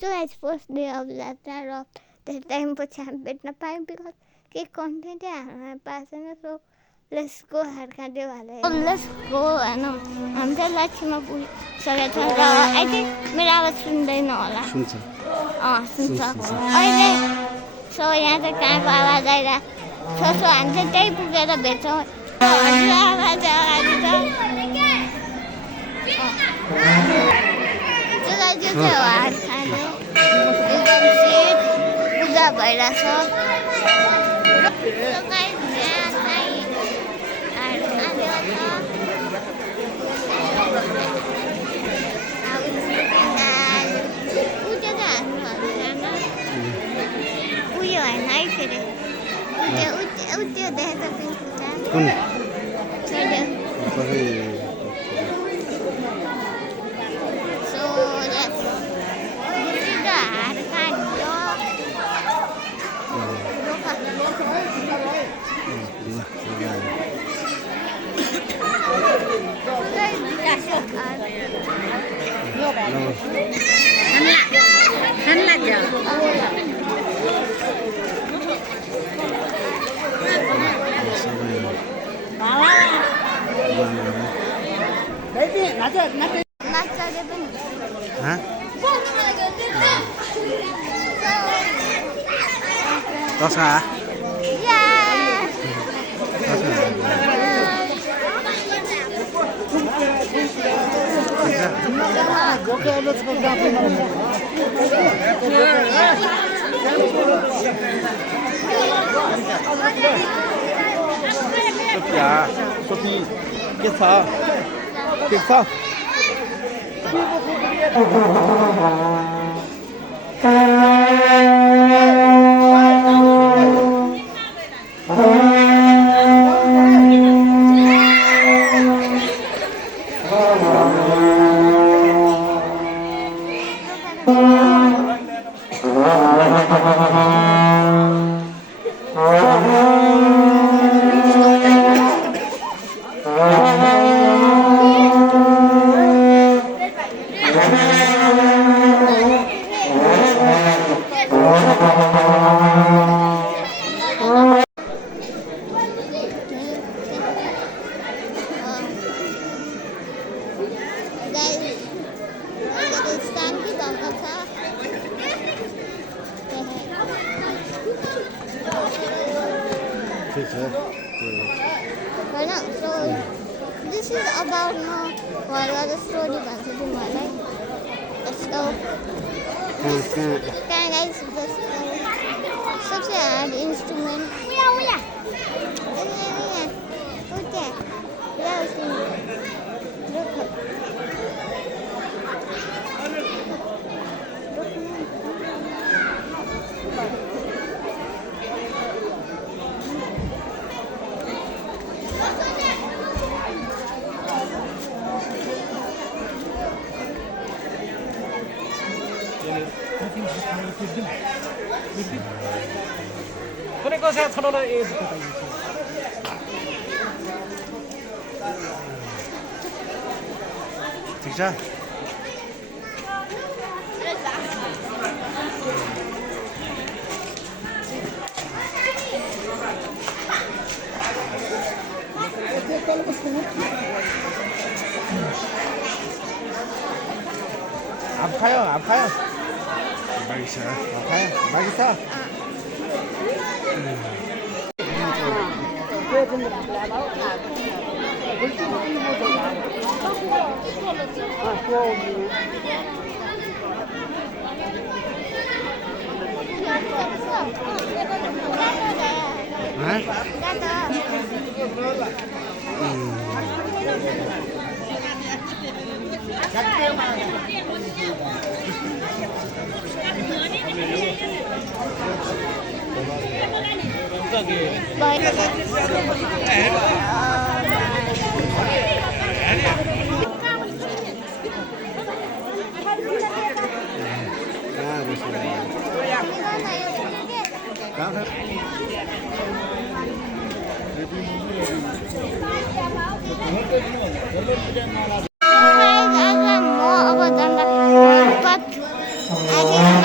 So guys, first day of Yatra र त्यस टाइमपछि हामी भेट्न पायौँ बिकज केही कन्टेन्टै हाल्न पाएको छैन. सो लेट्स गो हारकाँदै वाले लेट्स गो होइन हामी चाहिँ लाछीमा पुगिसकेको छ र आई थिङ्क मेरो आवाज सुन्दैन होला. सुन्छ अहिले. सो यहाँ चाहिँ कहाँको आवाज आइरहेको छ. सो हामी चाहिँ त्यही पुगेर भेट्छौँ. हजुर आवाज अगाडि छ. यो चाहिँ हो हात खाने. पूजा भइरहेछ. उयो होइन है फेरि उत्यो देखेको सोफी के छ ठिक छ. So this is about what the story भन्छ तिमीहरूलाई. Let's go. Can guys just सबसे हार्ड इन्स्ट्रुमेन्ट कुनै कसै छनौला ए ठिक छ. आप खायो बाकी छ. बाकी छ. अब